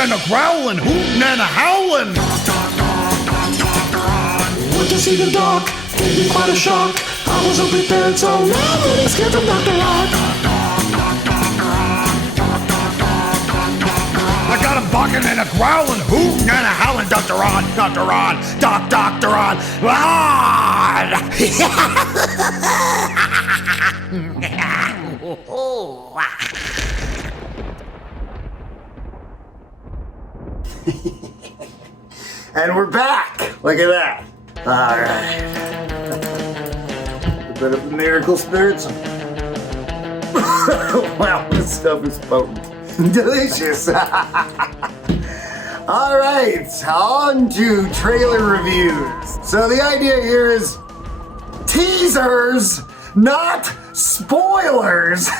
and a growling, hooting and a howling. Went to see the doc, gave me quite a shock. I wasn't prepared, so now really scared from Dr. Rock. I got him barking and a growling, hooting and a howling. Dr. Ron, Dr. Ron, Dr. Ron. And we're back. Look at that. All right. A bit of the miracle spirits. Wow, this stuff is potent. Delicious. All right, on to trailer reviews. So the idea here is teasers, not spoilers.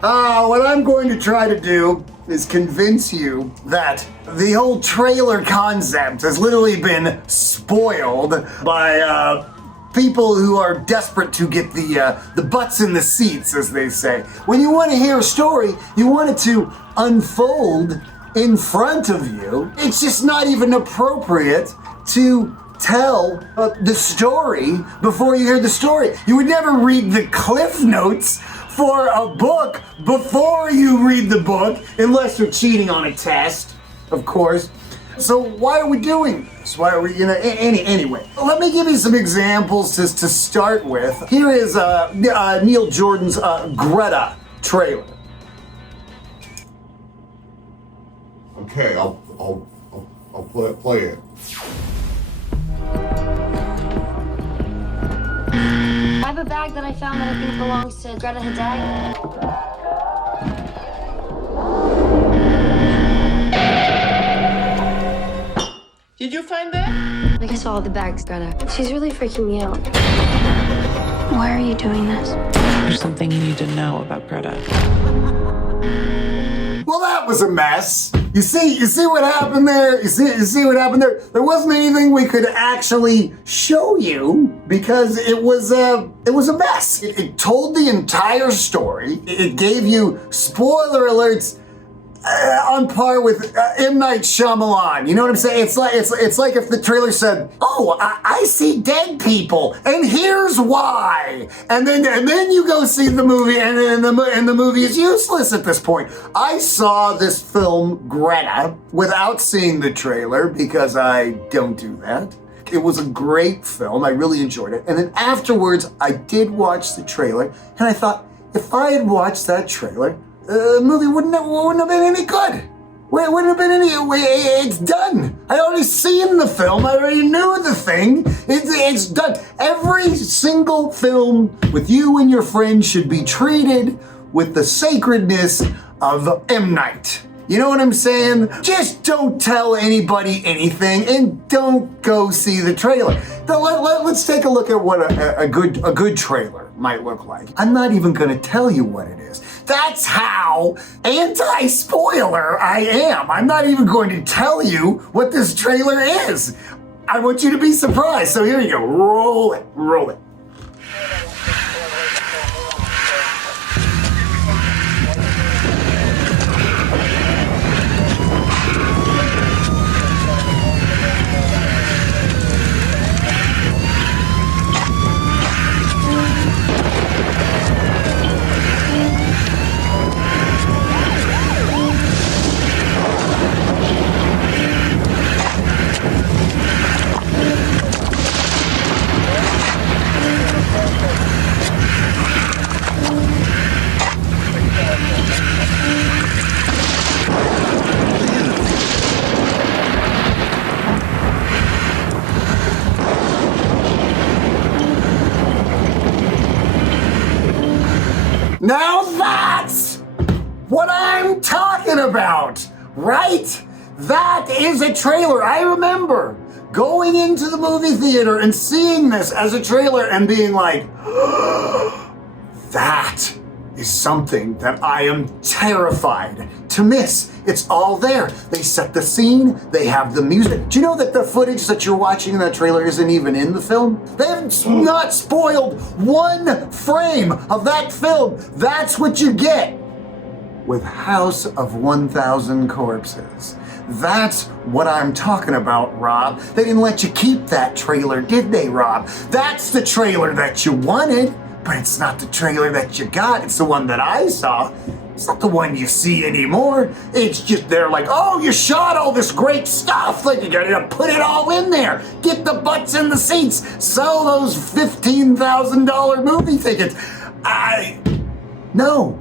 What I'm going to try to do is convince you that the whole trailer concept has literally been spoiled by people who are desperate to get the butts in the seats, as they say. When you want to hear a story, you want it to unfold in front of you. It's just not even appropriate to tell the story before you hear the story. You would never read the cliff notes for a book before you read the book, unless you're cheating on a test, of course. So why are we doing this? Why are we, anyway. Let me give you some examples to start with. Here is Neil Jordan's Greta trailer. Okay, I'll play it. I have a bag that I found that I think belongs to Greta Hadag. Did you find that? I guess all the bags, Greta. She's really freaking me out. Why are you doing this? There's something you need to know about Greta. Well, that was a mess. You see what happened there? You see what happened there? There wasn't anything we could actually show you because it was a mess. It told the entire story. It gave you spoiler alerts on par with M. Night Shyamalan. You know what I'm saying? It's like if the trailer said, "Oh, I see dead people, and here's why," and then you go see the movie, and the movie is useless at this point. I saw this film Greta without seeing the trailer because I don't do that. It was a great film. I really enjoyed it, and then afterwards, I did watch the trailer, and I thought, if I had watched that trailer, the movie wouldn't have been any good. It wouldn't have been any. It's done. I already seen the film. I already knew the thing. It's done. Every single film with you and your friends should be treated with the sacredness of M. Night. You know what I'm saying? Just don't tell anybody anything, and don't go see the trailer. Now, let's take a look at what a good trailer might look like. I'm not even going to tell you what it is. That's how anti-spoiler I am. I'm not even going to tell you what this trailer is. I want you to be surprised. So here you go. Roll it. Roll it. Now that's what I'm talking about, right? That is a trailer. I remember going into the movie theater and seeing this as a trailer and being like, that is something that I am terrified to miss. It's all there. They set the scene, they have the music. Do you know that the footage that you're watching in that trailer isn't even in the film? They have not spoiled one frame of that film. That's what you get. with House of 1,000 Corpses. That's what I'm talking about, Rob. They didn't let you keep that trailer, did they, Rob? That's the trailer that you wanted, but it's not the trailer that you got. It's the one that I saw. It's not the one you see anymore. It's just they're like, oh, you shot all this great stuff. Like, you gotta put it all in there. Get the butts in the seats. Sell those $15,000 movie tickets. No,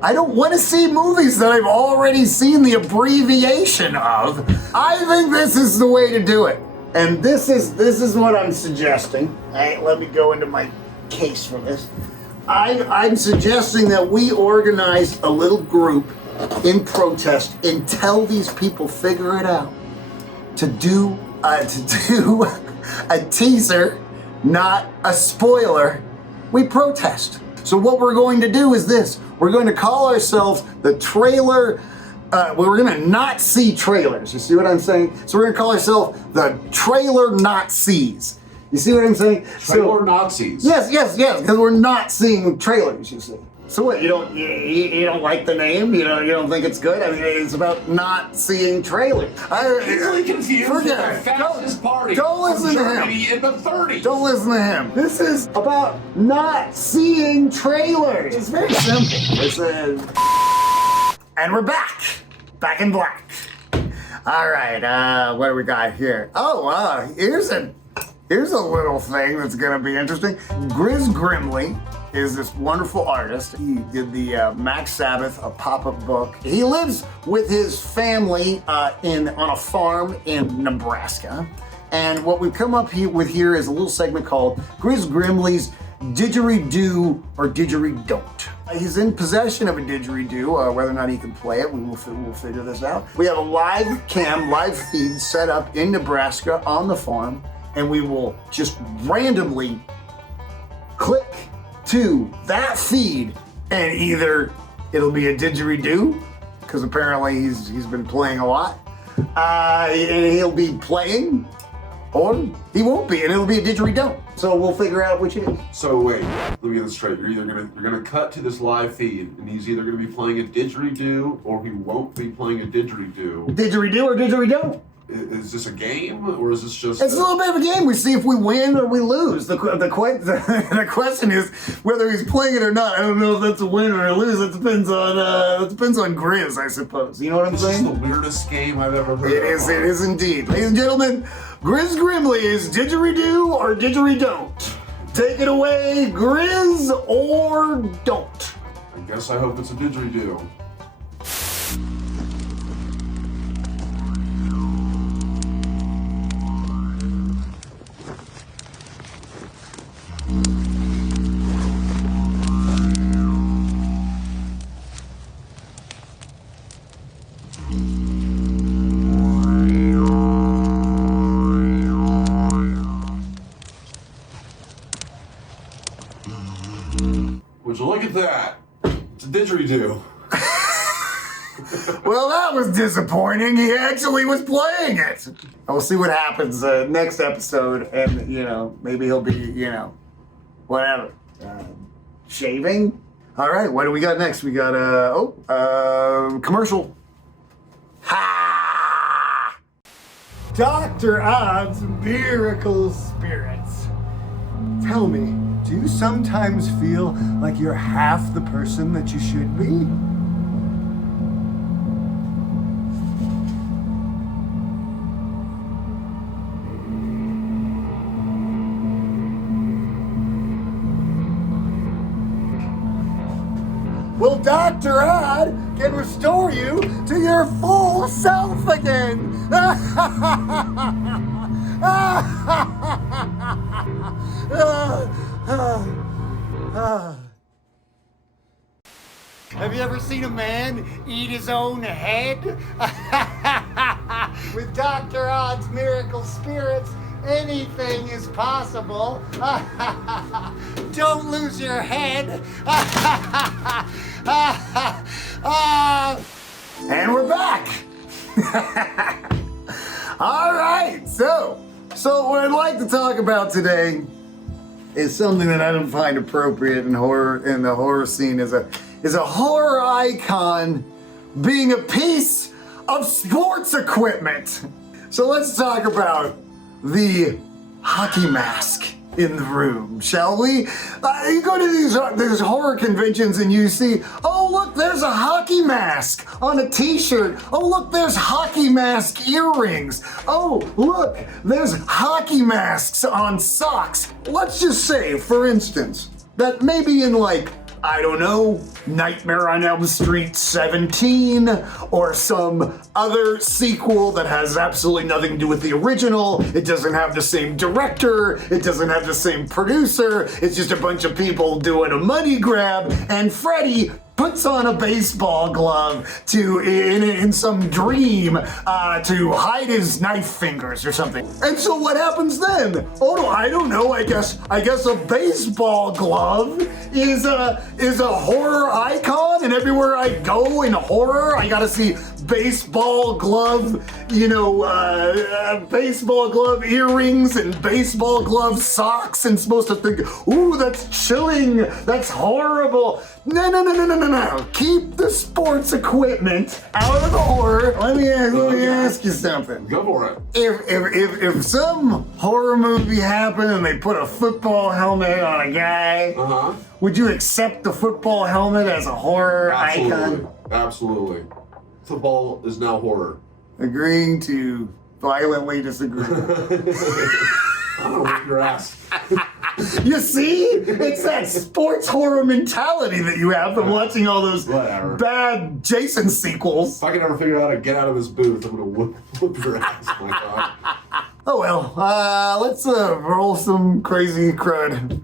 I don't want to see movies that I've already seen the abbreviation of. I think this is the way to do it. And this is what I'm suggesting. Let me go into my case for this. I'm suggesting that we organize a little group in protest until these people figure it out to do a teaser, not a spoiler. We protest. So what we're going to do is this. We're going to call ourselves the trailer. We're going to not see trailers. You see what I'm saying? So we're going to call ourselves the Trailer Nazis. You see what I'm saying? Trailer Nazis. Yes, because we're not seeing trailers, you see. So what, you don't like the name? You don't think it's good? I mean, it's about not seeing trailers. Easily confused with the fastest party don't listen from to him. Germany in the 30s. Don't listen to him. This is about not seeing trailers. It's very simple. And we're back. Back in black. All right, what do we got here? Oh, here's a little thing that's gonna be interesting. Grizz Grimley is this wonderful artist. He did the Max Sabbath, a pop-up book. He lives with his family on a farm in Nebraska. And what we've come up with here is a little segment called Grizz Grimley's Didgeridoo or Didgeridon't. He's in possession of a didgeridoo. Whether or not he can play it, we'll figure this out. We have a live feed set up in Nebraska on the farm, and we will just randomly click to that feed, and either it'll be a didgeridoo, because apparently he's been playing a lot, and he'll be playing, or he won't be, and it'll be a didgeridoo. So we'll figure out which it is. So wait, let me get this straight. You're gonna cut to this live feed, and he's either gonna be playing a didgeridoo or he won't be playing a didgeridoo. Didgeridoo or didgeridoo? Is this a game or is this just? It's a little bit of a game. We see if we win or we lose. The question is whether he's playing it or not. I don't know if that's a win or a lose. It depends on Grizz, I suppose. You know what I'm saying? This is the weirdest game I've ever heard of. It is indeed. Ladies and gentlemen, Grizz Grimley is didgeridoo or didgeridon't. Take it away, Grizz, or don't. I guess I hope it's a didgeridoo. Would you look at that? It's a didgeridoo. Well, that was disappointing. He actually was playing it. We'll see what happens next episode, and maybe he'll be, whatever. Shaving. All right, what do we got next? We got commercial. Ha! Dr. Odd's Miracle Spirits. Tell me, do you sometimes feel like you're half the person that you should be? Well, Dr. Odd can restore you to your full self again. Have you ever seen a man eat his own head? With Dr. Odd's Miracle Spirits, anything is possible. Don't lose your head. And we're back. All right, so what I'd like to talk about today is something that I don't find appropriate in the horror scene. Is is a horror icon being a piece of sports equipment. So let's talk about the hockey mask in the room, shall we? You go to these horror conventions and you see, oh look, there's a hockey mask on a t-shirt. Oh look, there's hockey mask earrings. Oh look, there's hockey masks on socks. Let's just say, for instance, that maybe in like, I don't know, Nightmare on Elm Street 17 or some other sequel that has absolutely nothing to do with the original. It doesn't have the same director. It doesn't have the same producer. It's just a bunch of people doing a money grab, and Freddy puts on a baseball glove to in some dream to hide his knife fingers or something. And so what happens then? Oh no, I don't know. I guess a baseball glove is a horror icon, and everywhere I go in horror, I gotta see baseball glove, baseball glove earrings and baseball glove socks, and supposed to think, ooh, that's chilling, that's horrible. No. Keep the sports equipment out of the horror. Let me ask you something. Go for it. If some horror movie happened and they put a football helmet on a guy, would you accept the football helmet as a horror icon? Absolutely. Football is now horror. Agreeing to violently disagree. I'm gonna whip your ass. You see? It's that sports horror mentality that you have from watching all those bad Jason sequels. If I can ever figure out how to get out of this booth, I'm gonna whoop your ass. My God. Oh well, let's roll some crazy crud.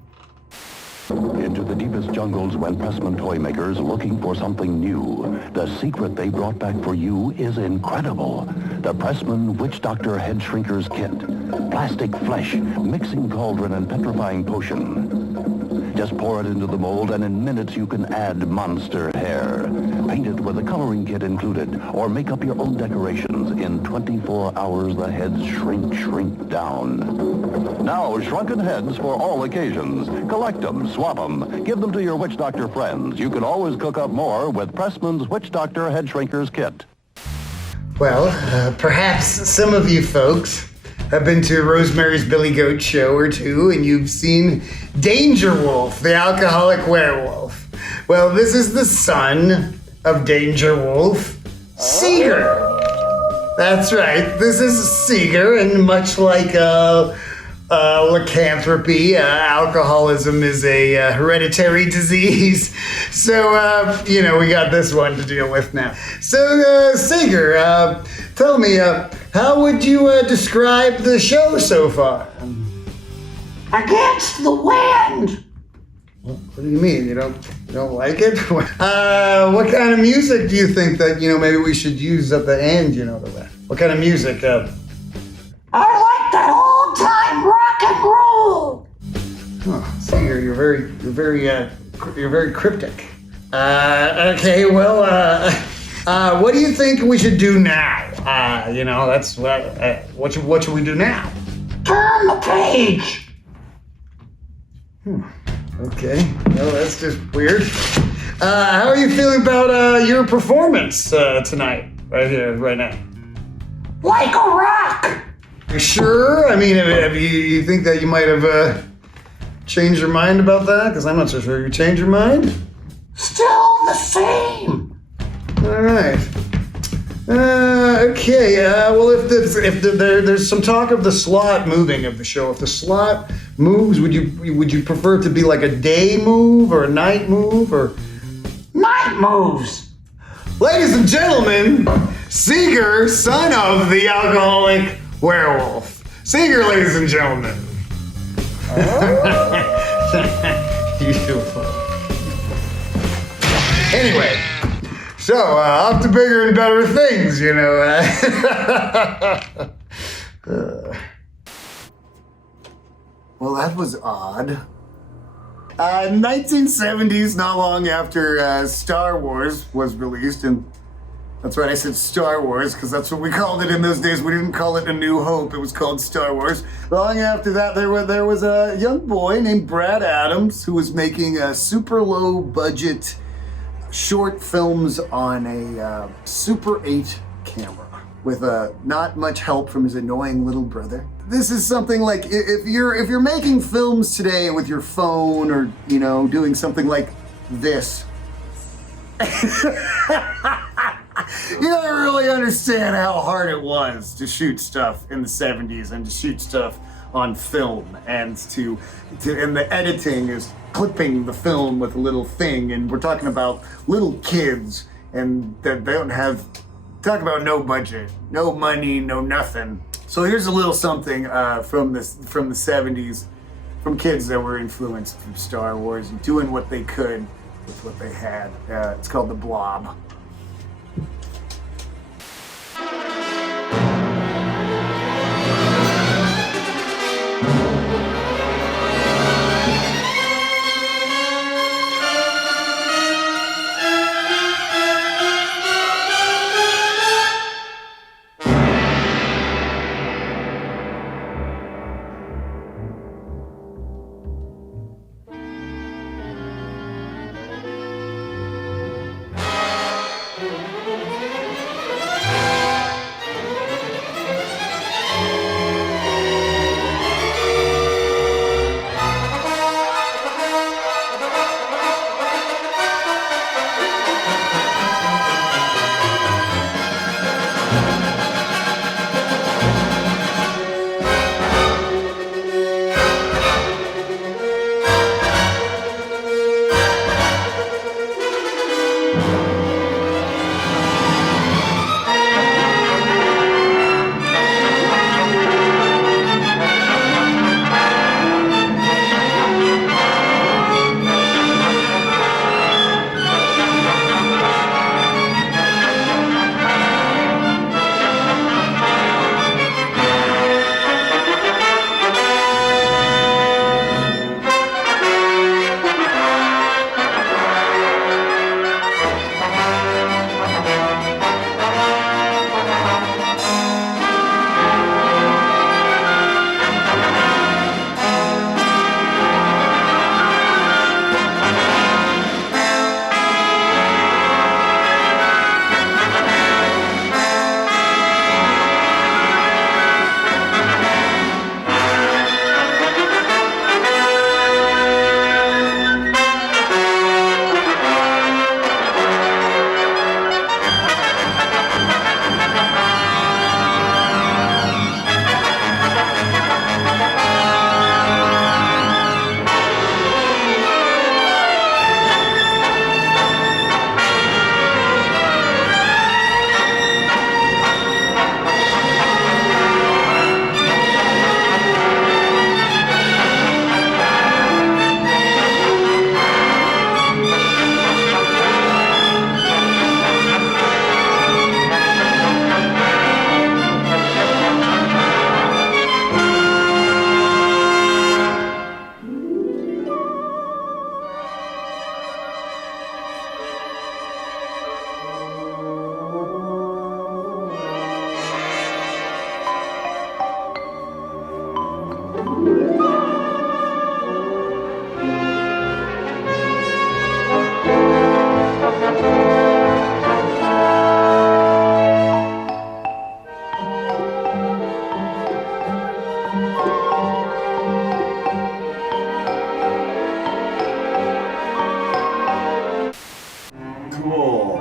Into the deepest jungles went Pressman toy makers looking for something new. The secret they brought back for you is incredible. The Pressman Witch Doctor Head Shrinkers Kit. Plastic flesh, mixing cauldron and petrifying potion. Just pour it into the mold and in minutes you can add monster hair. Paint it with a coloring kit included, or make up your own decorations. In 24 hours the heads shrink down. Now shrunken heads for all occasions. Collect them, swap them, give them to your Witch Doctor friends. You can always cook up more with Pressman's Witch Doctor Head Shrinkers Kit. Well, perhaps some of you folks have been to Rosemary's Billy Goat show or two, and you've seen Danger Wolf, the alcoholic werewolf. Well, this is the son of Danger Wolf, Seeger. That's right, this is Seeger, and much like lycanthropy, alcoholism is a hereditary disease. So, we got this one to deal with now. So, Seeger, tell me, how would you describe the show so far? Against the wind. What do you mean? You don't like it? What kind of music do you think that, maybe we should use at the end, what kind of music? I like that old-time rock and roll. Oh, Seeger, you're very cryptic. Okay, well, what do you think we should do now? That's what should we do now? Turn the page. Okay, well, that's just weird. How are you feeling about your performance tonight, right here, right now? Like a rock. You sure? I mean, have you think that you might have changed your mind about that? Because I'm not so sure. You changed your mind? Still the same. All right. Okay. Well, if there's some talk of the slot moving of the show. If the slot moves, would you prefer it to be like a day move or a night move or? Night moves. Ladies and gentlemen, Seeger, son of the alcoholic werewolf. Seeger, ladies and gentlemen. Beautiful. Anyway, so off to bigger and better things, Well, that was odd. 1970s, not long after Star Wars was released, and that's right, I said Star Wars, because that's what we called it in those days. We didn't call it A New Hope, it was called Star Wars. Long after that, there was a young boy named Brad Adams who was making a super low budget short films on a Super 8 camera with not much help from his annoying little brother. This is something like if you're making films today with your phone or doing something like this. You don't really understand how hard it was to shoot stuff in the 70s and to shoot stuff on film, and and the editing is clipping the film with a little thing, and we're talking about little kids and that they don't have, talk about no budget, no money, no nothing. So here's a little something from the 70s, from kids that were influenced from Star Wars and doing what they could with what they had. It's called The Blob.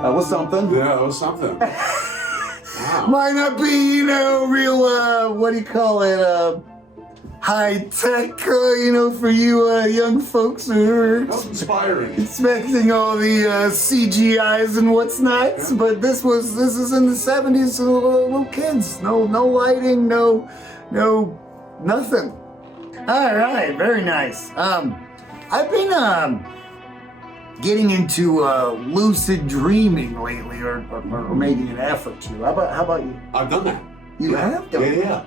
That was something. Yeah, that was something. Wow. Might not be, real, what do you call it, high tech, for you young folks who are That was inspiring. expecting all the CGIs and what's not. Yeah. But this is in the 70s, so little kids. No lighting, no nothing. All right, very nice. I've been getting into lucid dreaming lately, or making an effort to. How about you? I've done that. You have done it? Yeah.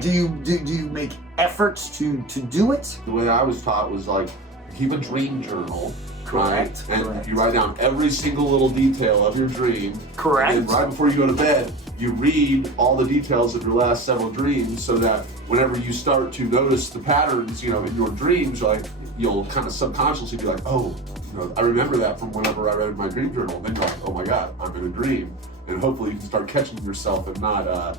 Do you make efforts to do it? The way I was taught was like, keep a dream journal. Correct. Right? And correct. you write down every single little detail of your dream. Correct. And right before you go to bed, you read all the details of your last several dreams so that whenever you start to notice the patterns, in your dreams, like you'll kind of subconsciously be like, oh, I remember that from whenever I read my dream journal. Then you're like, oh my God, I'm in a dream. And hopefully you can start catching yourself and not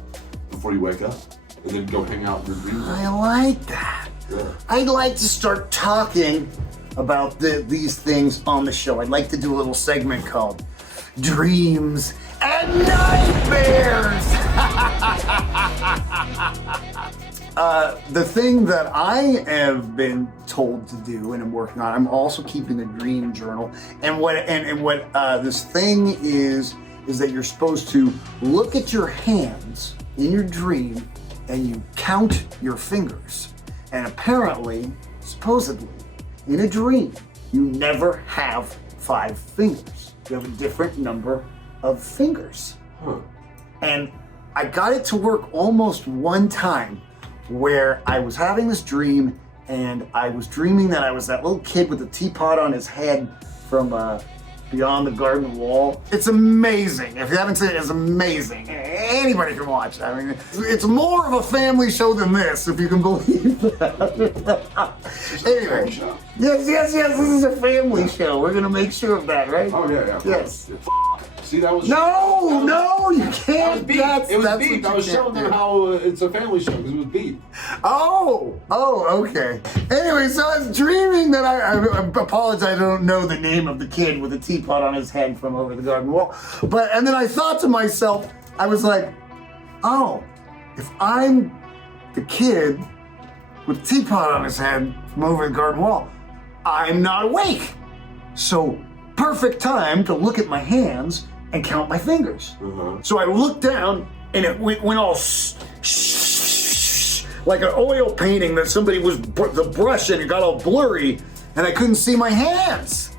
before you wake up and then go hang out in your dream. I like that. Yeah. I'd like to start talking about these things on the show. I'd like to do a little segment called Dreams and Nightmares. The thing that I have been told to do and I'm working on, I'm also keeping a dream journal. And what this thing is that you're supposed to look at your hands in your dream and you count your fingers. And apparently, supposedly, in a dream, you never have 5 fingers. You have a different number of fingers. Huh. And I got it to work almost one time where I was having this dream and I was dreaming that I was that little kid with a teapot on his head from Beyond the Garden Wall. It's amazing. If you haven't seen it, it's amazing. Anybody can watch it. I mean, it's more of a family show than this, if you can believe that. Anyway, yes, this is a family show. We're gonna make sure of that, right? Oh yeah. Yes. See, that was No, you can't. It was That's beat. what I was you showing can't them do. how it's a family show because it was beat. Oh, okay. Anyway, so I was dreaming that I apologize, I don't know the name of the kid with a teapot on his head from over the garden wall. And then I thought to myself, I was like, oh, if I'm the kid with a teapot on his head from over the garden wall, I'm not awake. So perfect time to look at my hands and count my fingers. So I looked down and it went all like an oil painting that somebody was the brush and it got all blurry and I couldn't see my hands.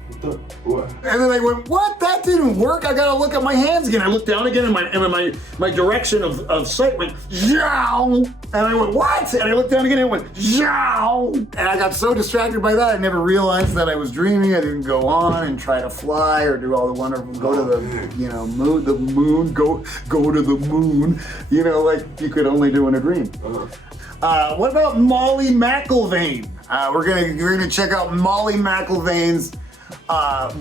What? And then I went, what? That didn't work. I gotta look at my hands again. I looked down again and my direction of sight went, zow. And I went, what? And I looked down again and it went, zow. And I got so distracted by that, I never realized that I was dreaming. I didn't go on and try to fly or do all the wonderful, go to the, moon, go to the moon, like you could only do in a dream. What about Molly McIlvaine? We're gonna check out Molly McIlvaine's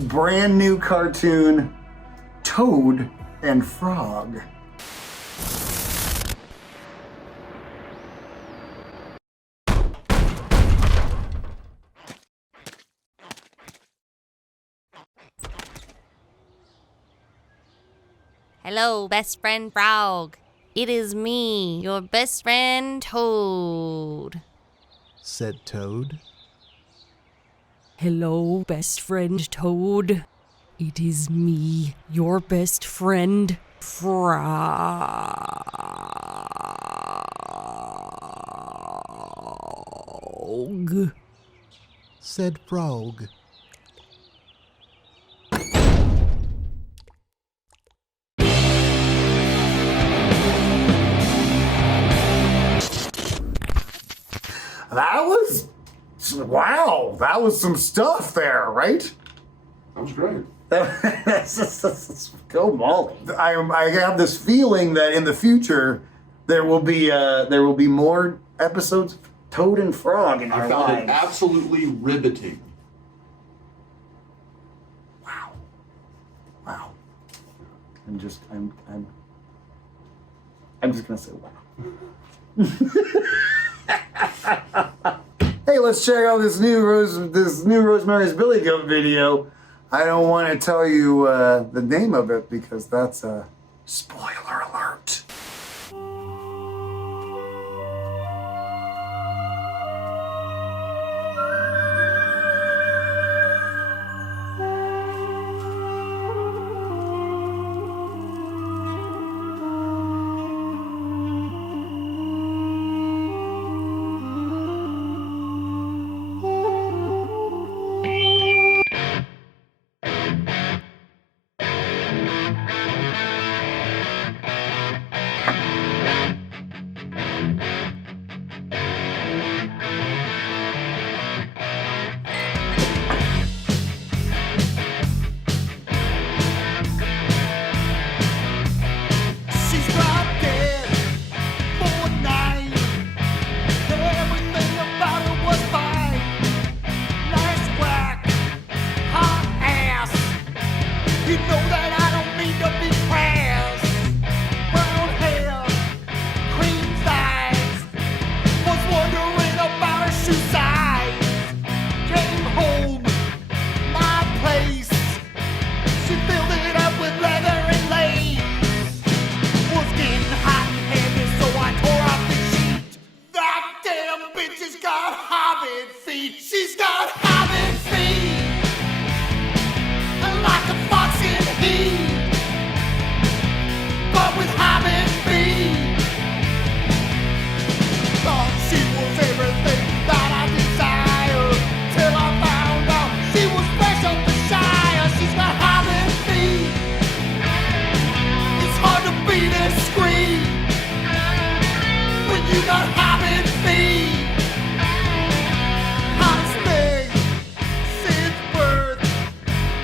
brand new cartoon, Toad and Frog. Hello, best friend Frog. It is me, your best friend Toad. Said Toad. Hello, best friend Toad. It is me, your best friend Frog. Said Frog. Wow, that was some stuff there, right? That was great. Go Molly. I have this feeling that in the future there will be more episodes of Toad and Frog in our I found lives. it absolutely riveting. Wow. I'm just gonna say wow. Hey, let's check out this new Rosemary's Billy Goat video. I don't want to tell you the name of it because that's a spoiler alert. You got hobbit feet. Hottest thing since birth.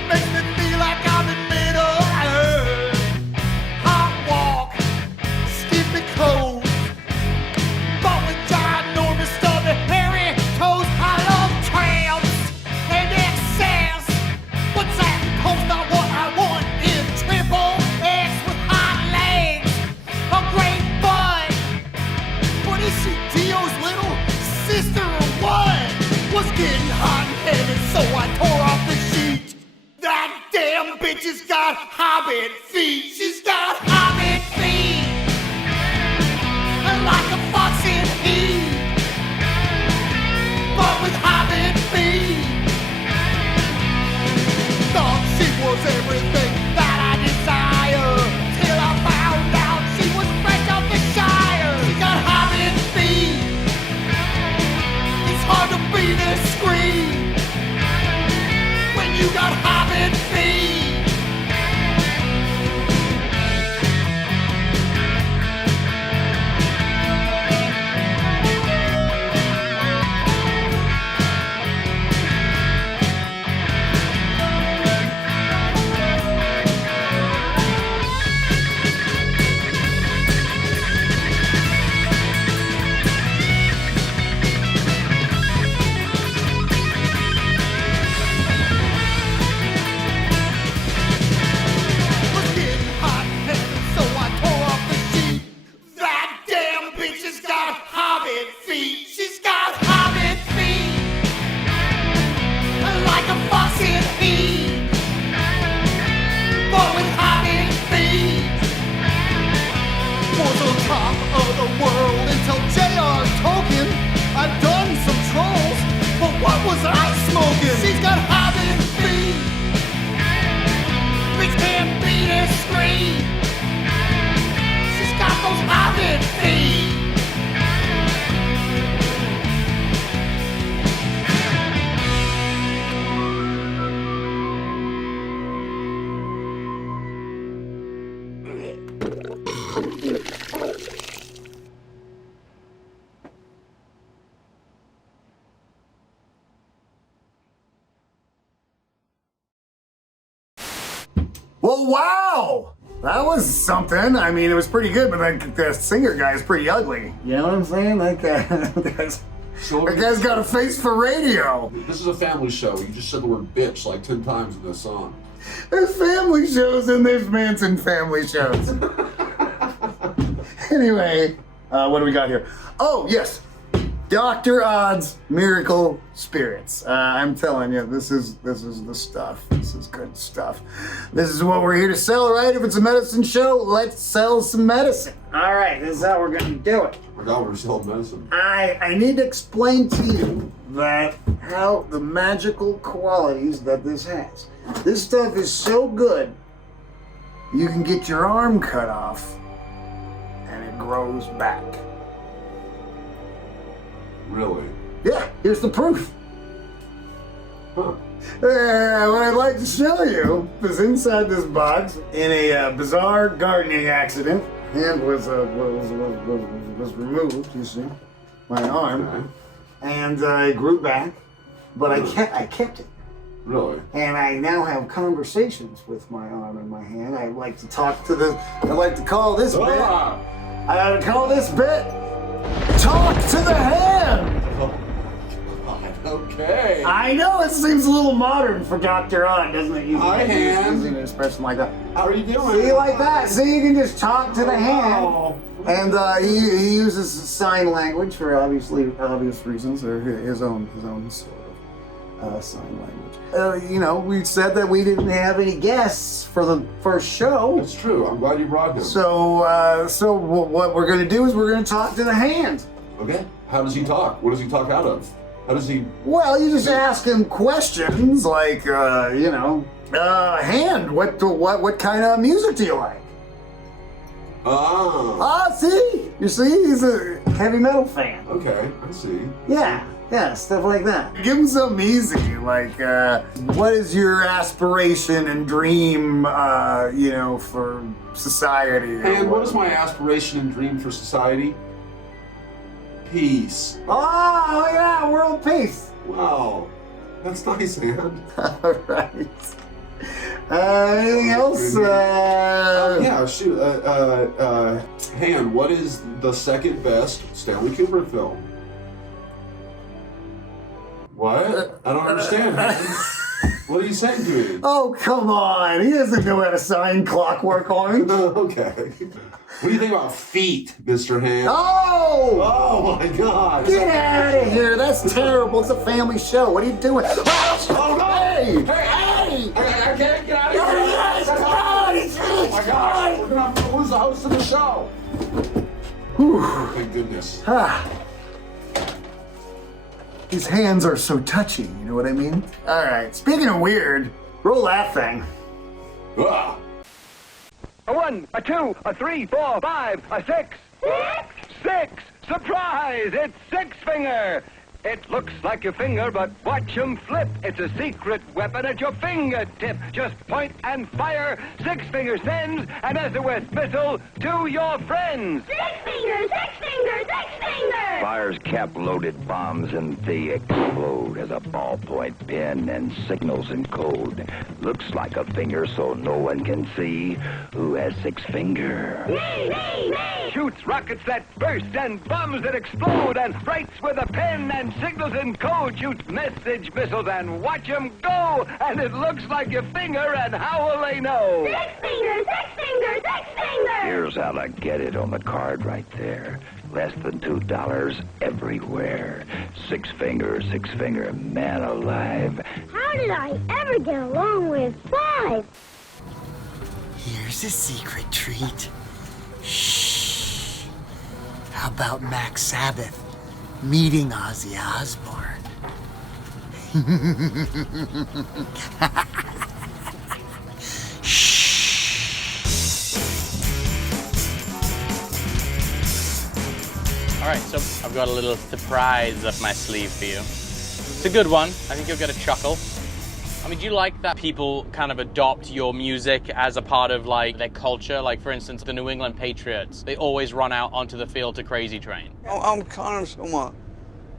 Makes me feel like I'm in Middle Earth. Hot walk, skippy cold. But with ginormous stubby hairy toes. I love tramps and excess. What's that? Coast not what I want in triple X with hot legs. A great butt. What is she, Dio's little sister or what? Was getting hot and heavy, so I tore off the sheet. That damn bitch has got hobbit feet. She's got hobbit feet. And like a fox in heat. But with hobbit feet. Thought she was everything that I desire. Till I found out she was fresh off the Shire. She got hobbit feet. It's hard to be discreet when you got hobbit feet. Was getting hot and heavy, so I tore off the sheet. That damn bitch has got hobbit feet. She's got hobbit feet. And like a fox in heat. But with hobbit feet. Was on top of the world until J.R. Tolkien. I've done some trolls, but what was I smoking? She's got hobbit feet. Bitch can't be discreet. She's got those hobbit feet. Well, wow! That was something. I mean, it was pretty good, but the singer guy is pretty ugly. You know what I'm saying? That guy's got a face for radio. This is a family show. You just said the word bitch like 10 times in this song. There's family shows and there's Manson family shows. Anyway, what do we got here? Oh, yes. Dr. Odd's Miracle Spirits. I'm telling you, this is the stuff. This is good stuff. This is what we're here to sell, right? If it's a medicine show, let's sell some medicine. All right, this is how we're going to do it. I forgot we're selling medicine. I need to explain to you that how the magical qualities that this has. This stuff is so good, you can get your arm cut off and it grows back. Really? Yeah, here's the proof. Huh. What I'd like to show you is inside this box, in a bizarre gardening accident, hand was removed, you see, my arm, Okay. and it grew back, but I kept it. Really? And I now have conversations with my arm and my hand. I like to talk to the, I like to call this bit, I call this bit, Talk to the Hand. Oh, God, okay. I know it seems a little modern for Dr. Odd, doesn't it? Hi, hand. Using an expression like that. How are you doing? See, like that. See, you can just talk to the hand. And he uses sign language for obvious reasons, or his own sort of sign language. You know, we said that we didn't have any guests for the first show. That's true. I'm glad you brought him. So what we're going to do is we're going to talk to the hand. Okay. How does he talk? What does he talk out of? How does he? Well, you just ask him questions like, you know, hand, what kind of music do you like? See? You see? He's a heavy metal fan. Okay, I see. Yeah, stuff like that. Give him something easy, like, what is your aspiration and dream, you know, for society? And what is my aspiration and dream for society? peace. Oh, yeah, world peace. Wow. That's nice, man. All right. Anything else? Yeah, shoot. Han, what is the second best Stanley Kubrick film? What? I don't understand, man. What are you saying to me? Oh, come on. He doesn't know how to sign Clockwork Orange. Okay. What do you think about Feet, Mr. Han? Oh! Oh my God! Get out of here! That's terrible. It's a family show. What are you doing? Oh no! Hey! Hey! I can't get out of here! Oh my gosh! We're gonna have to lose the host of the show. Thank goodness. These hands are so touchy. You know what I mean? All right. Speaking of weird, roll that thing. Ah. A 1, a 2, a 3, 4, 5, a 6. 6! Surprise! It's Six Finger! It looks like a finger, but watch him flip. It's a secret weapon at your fingertip. Just point and fire. Six Finger sends an SOS missile to your friends. Six Finger! Six Finger! Six Finger! Fires cap-loaded bombs and they explode as a ballpoint pen and signals in code. Looks like a finger so no one can see who has Six Finger. Nay, nay, nay! Shoots rockets that burst and bombs that explode and writes with a pen and signals in code. Shoots message missiles and watch them go. And it looks like your finger, and how will they know? Six Finger! Six Finger! Six Finger! Here's how to get it on the card right there. Less than $2 everywhere. Six Finger, man alive. How did I ever get along with 5? Here's a secret treat. Shh. How about Max Sabbath meeting Ozzy Osbourne? All right, so I've got a little surprise up my sleeve for you. It's a good one. I think you'll get a chuckle. I mean, do you like that people kind of adopt your music as a part of, like, their culture? Like, for instance, the New England Patriots, they always run out onto the field to Crazy Train. I'm kind of somewhat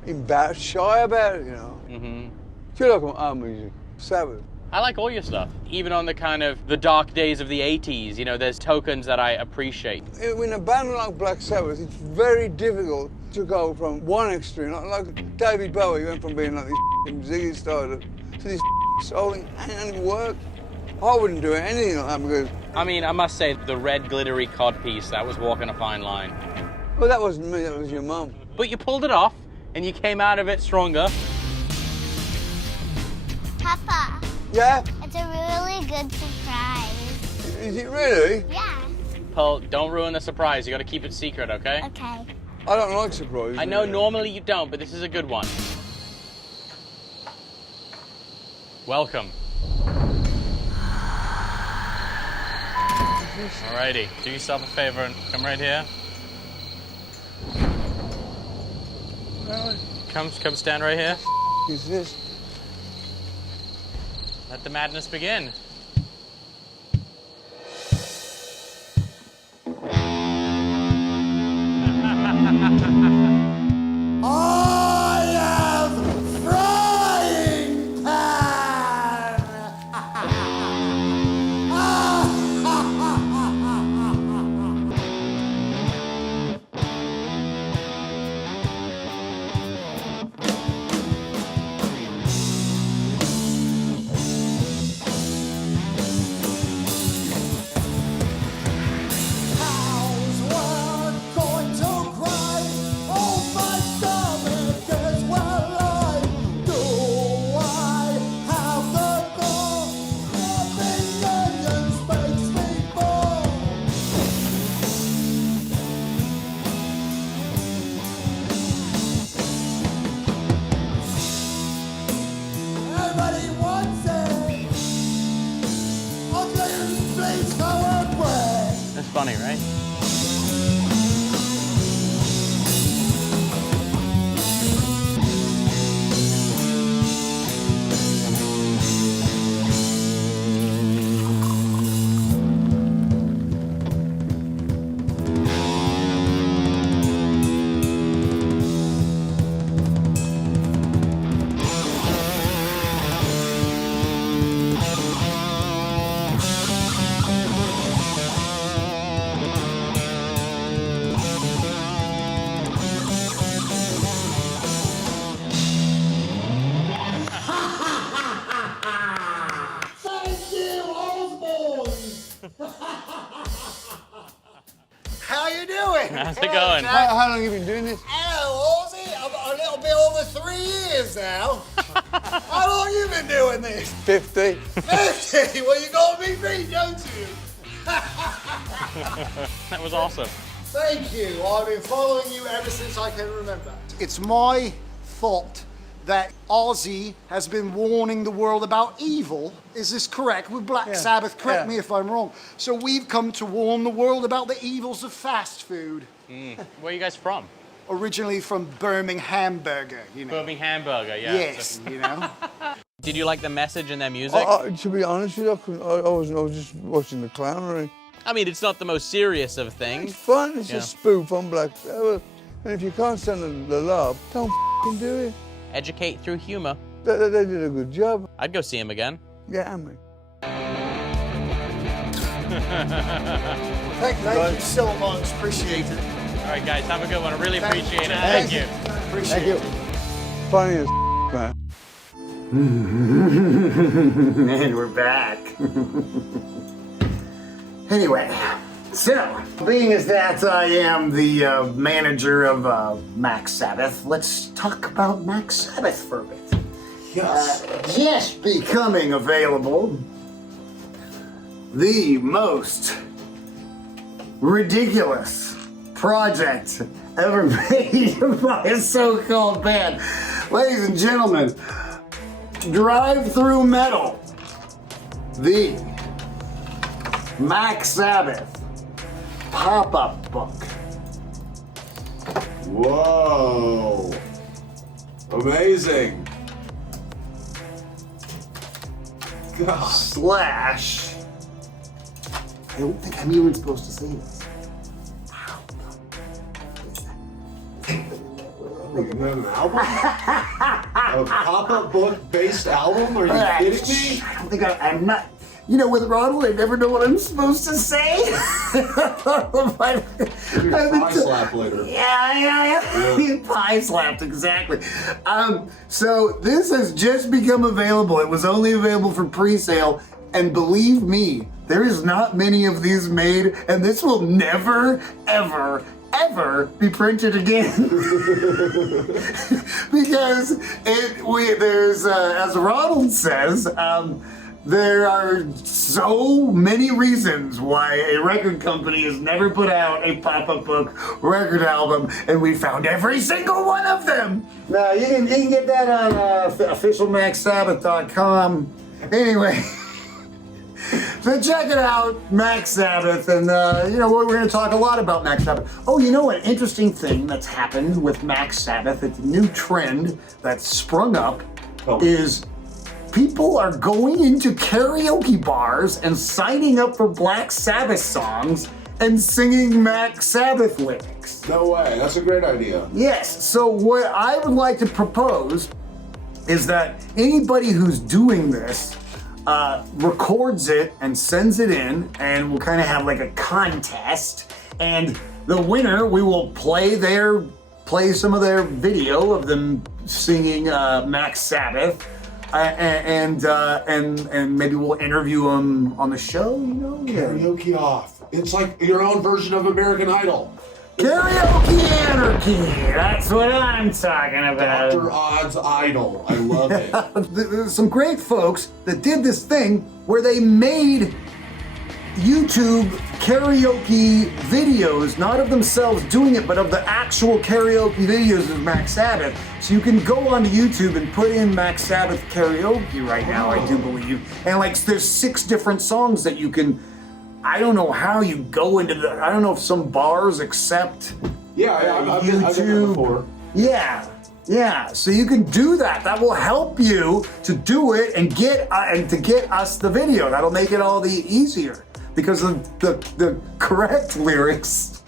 embarrassed, shy about it, you know. Mm-hmm. Do you like our music? Sabbath. I like all your stuff. Even on the kind of the dark days of the 80s, you know, there's tokens that I appreciate. In a band like Black Sabbath, it's very difficult to go from one extreme. Like David Bowie went from being like this Ziggy Stardust to this soul, and it worked. I wouldn't do anything like that because... I mean, I must say, the red glittery cod piece, that was walking a fine line. Well, that wasn't me, that was your mum. But you pulled it off, and you came out of it stronger. Papa. Yeah? It's a really good surprise. Is it really? Yeah. Pearl, don't ruin the surprise. You gotta keep it secret, okay? Okay. I don't like surprises. I know normally you don't, but this is a good one. Welcome. Alrighty, do yourself a favor and come right here. Come stand right here. What is this? Let the madness begin. I am frying pan. Cows were going to cry doing? How long have you been doing this? Hello, Ozzy. I'm a little bit over 3 years now. How long you been doing this? 50. 50? Well, you gotta be me, don't you? That was awesome. Thank you. I've been following you ever since I can remember. It's my fault that Ozzy has been warning the world about evil. Is this correct? With Black Sabbath, correct me if I'm wrong. So we've come to warn the world about the evils of fast food. Where are you guys from? Originally from Birmingham Burger, you know. Birmingham Burger, yeah. Yes, you know. Did you like the message in their music? To be honest with you, I was just watching the clownery. I mean, it's not the most serious of things. It's fun. It's a spoof on Black Sabbath. And if you can't stand the love, don't f***ing do it. Educate through humor. They did a good job. I'd go see him again. Yeah, I mean. Thank you so much. Appreciate it. All right, guys, have a good one. I really appreciate it. Thank you. Appreciate it. Funny as man. And we're back. Anyway, so, being as that I am the manager of Max Sabbath, let's talk about Max Sabbath for a bit. Yes. Just becoming available, the most ridiculous project ever made by a so-called band. Ladies and gentlemen, Drive Through Metal, the Max Sabbath pop-up book. Whoa. Amazing. God. Slash. I don't think I'm even supposed to say this. You have an album? A pop-up book based album? Are you kidding me? I don't think I'm not. You know, with Ronald, I never know what I'm supposed to say. Pie slap later. Yeah. Pie slapped, exactly. So this has just become available. It was only available for pre-sale, and believe me, there is not many of these made, and this will never, ever be printed again. Because there's, as Ronald says, there are so many reasons why a record company has never put out a pop-up book record album, and we found every single one of them. Now, you can get that on officialmaxsabbath.com. Anyway, so check it out, Max Sabbath, and we're going to talk a lot about Max Sabbath. Oh, you know, an interesting thing that's happened with Max Sabbath, it's a new trend that's sprung up, is people are going into karaoke bars and signing up for Black Sabbath songs and singing Max Sabbath lyrics. No way, that's a great idea. Yes, so what I would like to propose is that anybody who's doing this records it and sends it in, and we'll kind of have like a contest, and the winner, we will play some of their video of them singing Max Sabbath. And maybe we'll interview them on the show, you know? Karaoke off. It's like your own version of American Idol. Karaoke anarchy, that's what I'm talking about. Dr. Odd's Idol, I love it. There's some great folks that did this thing where they made YouTube karaoke videos, not of themselves doing it, but of the actual karaoke videos of Max Sabbath. So you can go onto YouTube and put in Max Sabbath karaoke right now, I do believe. And like, there's 6 different songs that you can, I don't know how you go into I don't know if some bars accept I've been before. Yeah, so you can do that. That will help you to do it and get us the video. That'll make it all the easier. Because the correct lyrics,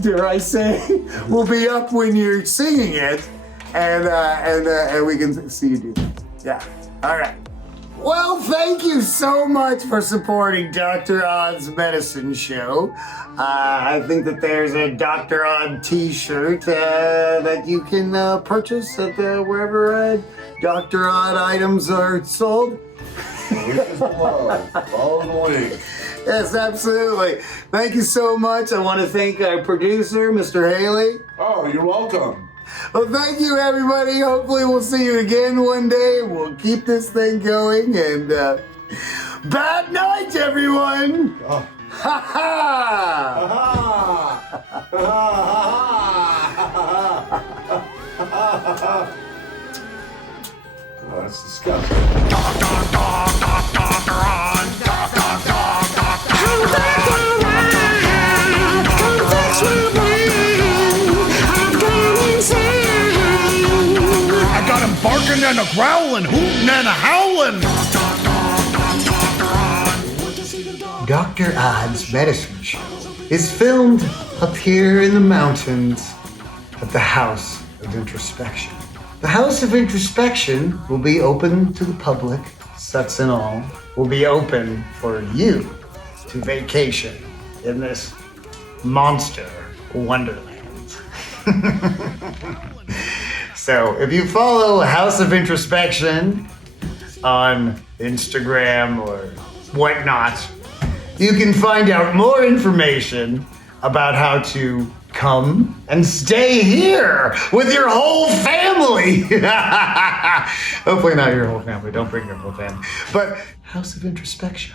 dare I say, will be up when you're singing it, and we can see you do that. Yeah. All right. Well, thank you so much for supporting Dr. Odd's Medicine Show. I think that there's a Dr. Odd t-shirt that you can purchase at wherever Dr. Odd items are sold. Follow the link. Yes, absolutely. Thank you so much. I want to thank our producer, Mr. Haley. Oh, you're welcome. Well, thank you, everybody. Hopefully we'll see you again one day. We'll keep this thing going, and bad night, everyone. Oh. Ha ha! Oh, that's disgusting. I got him barking and a growling, hooting and a howling. Dr. Odd's Medicine Show is filmed up here in the mountains at the House of Introspection. The House of Introspection will be open to the public, sets and all, will be open for you to vacation in this monster wonderland. So if you follow House of Introspection on Instagram or whatnot, you can find out more information about how to come and stay here with your whole family. Hopefully not your whole family. Don't bring your whole family. But House of Introspection.